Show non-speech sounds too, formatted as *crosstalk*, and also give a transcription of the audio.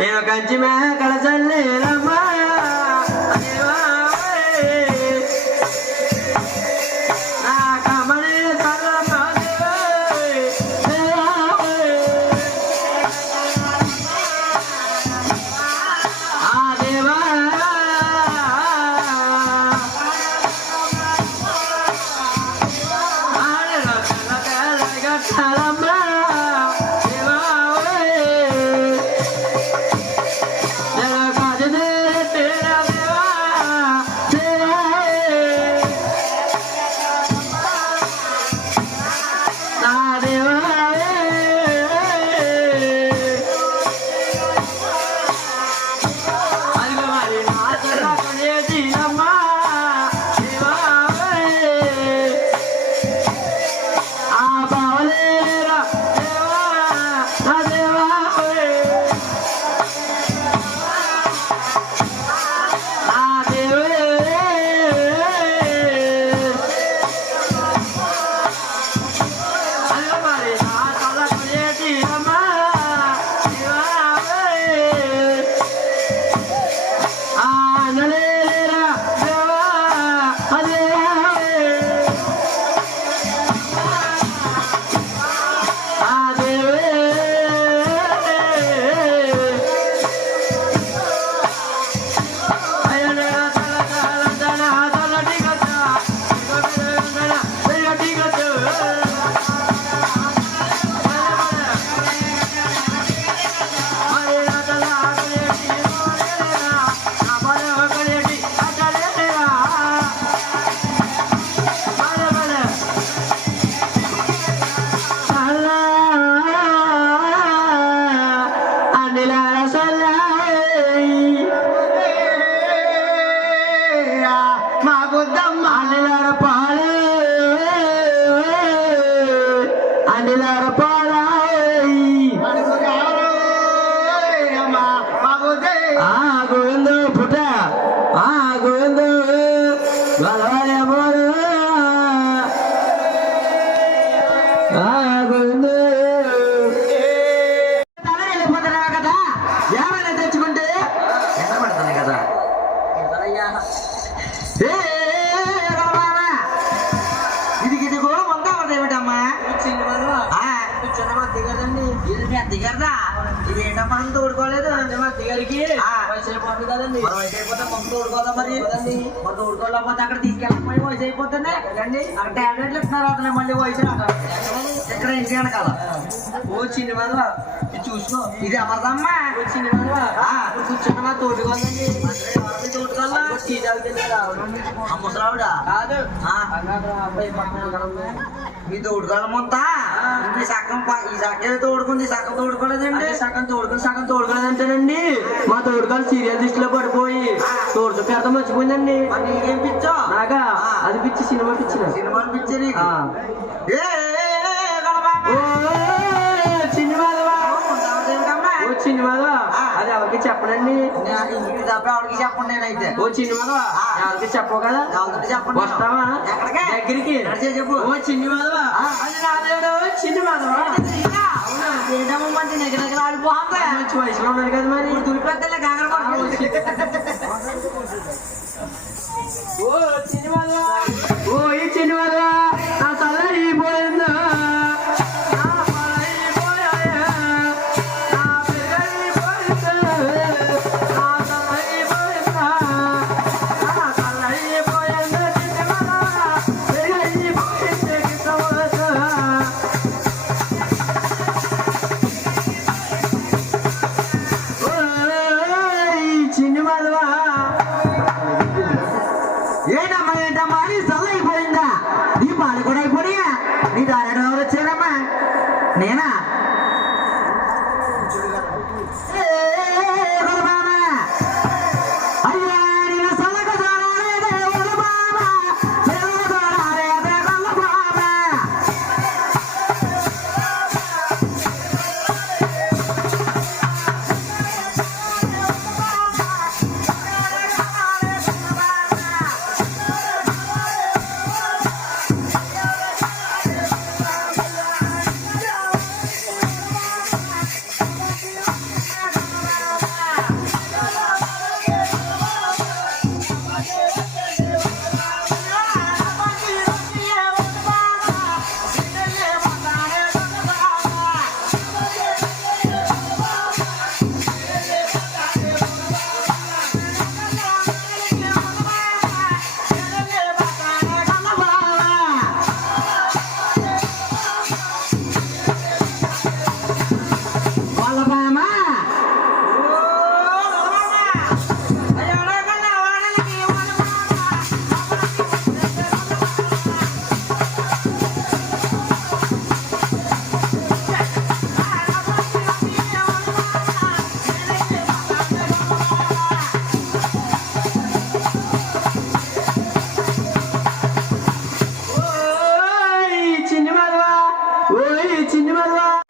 கஞ்சி மே கலசல்ல మరి. అయిపోతే తోడుకోలేకపోతే అక్కడ తీసుకెళ్ళకపోయి వయసు అయిపోతుంది అక్కడ టాబ్లెట్లు ఇస్తున్నారు అతను మళ్ళీ వయసు ఇక్కడ ఇంటి వెనకాల? ఓ చిన్న చూసుకో. ఇది అమర్దమ్మా. చిన్న ఆ. కూర్చున్నమా తోడుకోదండి మీ తోడుకోవాలి మొంత ఈ సగం ప- ఈ సగం తోడుకుంది సగం తోడుకోలేదండి? సగం తోడుకొని సగం తోడుకోలేదంటేనండి? మా తోడుకాలు సీరియల్ దృష్టిలో పడిపోయి తోడుతో పెడతాం మర్చిపోయిందండి. మరి నీకేం పిచ్చో? నాగా. అది పిచ్చి సినిమా పిచ్చిన? సినిమాలు పిచ్చే ఏ, ఎవరికి చెప్పనండి? నా ఇంటికి తప్ప ఆవిడకి చెప్పండి నేనైతే. ఓ చిన్న. ఎవరికి చెప్పవు కదా? ఎవరితో చెప్పండి. వస్తావా? ఎక్కడికి? దగ్గరికి. చెప్పు. ఓ చిన్ని. అది నాదేడు చిన్న మాధవా అవునా? ఏంటమ్మా మంచి నిగనగలు ఆడిపోతుంది మంచి వయసులో ఉన్నాడు కదా మరి. తులిపెద్దలే కాకర *laughs* ಮಗಂಟ ಮಾಡಿ ಸಲಹೆ ಬರಿಂದ ಈ ಬಾಲಗುಡ ಪುಡಿಯ ನಿಧಾನ ಚಿರಮ ನೇನಾ 我也请你们啦。